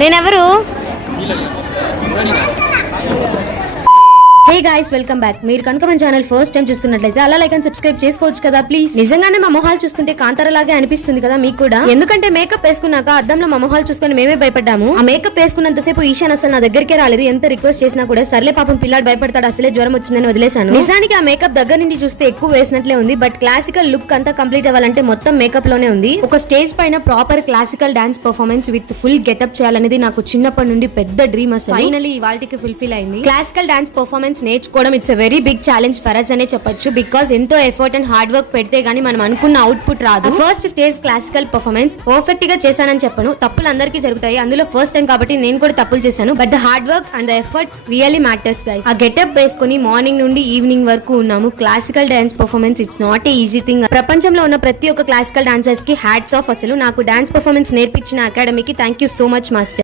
నేనెవరు? Hey guys, welcome back. మీరు కనుక మన ఛానల్ ఫస్ట్ టైం చూస్తున్నట్లయితే అలా లైక్ అండ్ సబ్స్క్రైబ్ చేసుకోవచ్చు కదా ప్లీజ్. నిజంగానే మా మొహాలు చూస్తుంటే కాంతారలాగే అనిపిస్తుంది కదా మీకు కూడా. ఎందుకంటే మేకప్ వేసుకున్నాక అద్దంలో మా మొహాలు చూసుకొని మేమే భయపడ్డాము. ఆ మేకప్ వేసుకున్నంతసేపు ఈశాన్ అసలు నా దగ్గరికే రాలేదు. ఎంత రిక్వెస్ట్ చేసినా కూడా సర్లే పాపం పిల్లాడు భయపడతాడు, అసలే జ్వరం వచ్చిందని వదిలేశాను. నిజానికి ఆ మేకప్ దగ్గర నుండి చూస్తే ఎక్కువ వేసినట్లే ఉంది, బట్ క్లాసికల్ లుక్ అంతా కంప్లీట్ అవ్వాలంటే మొత్తం మేకప్ లోనే ఉంది. ఒక స్టేజ్ పైన proper classical dance performance with full getup చేయాలనేది నాకు చిన్నప్పటి నుండి పెద్ద డ్రీమ్. అసలు ఫైనలీ ఇవాల్టికి ఫుల్ఫిల్ అయింది. క్లాసికల్ డాన్స్ పర్ఫార్మెన్స్ నేర్చుకోవడం it's very big challenge for us అనే చెప్పొచ్చు. బికాస్ ఎంతో ఎఫర్ట్ అండ్ హార్డ్ వర్క్ పెడితే గానీ మనం అనుకున్న అవుట్పుట్ రాదు. First stage classical performance perfect గా చేశానని చెప్పను, తప్పులు అందరికీ జరుగుతాయి. అందులో ఫస్ట్ టైం కాబట్టి నేను కూడా తప్పులు చేశాను. But the hard work and the efforts really matters guys. ఆ గెటప్ వేసుకుని మార్నింగ్ నుండి ఈవినింగ్ వరకు ఉన్నాము. Classical dance performance it's not a easy thing. ప్రపంచంలో ఉన్న ప్రతి ఒక్క క్లాసికల్ డాన్సర్స్ కి హ్యాట్స్ ఆఫ్. అసలు నాకు డాన్స్ పర్ఫార్మెన్స్ నేర్పించిన అకాడమీకి thank you so much master.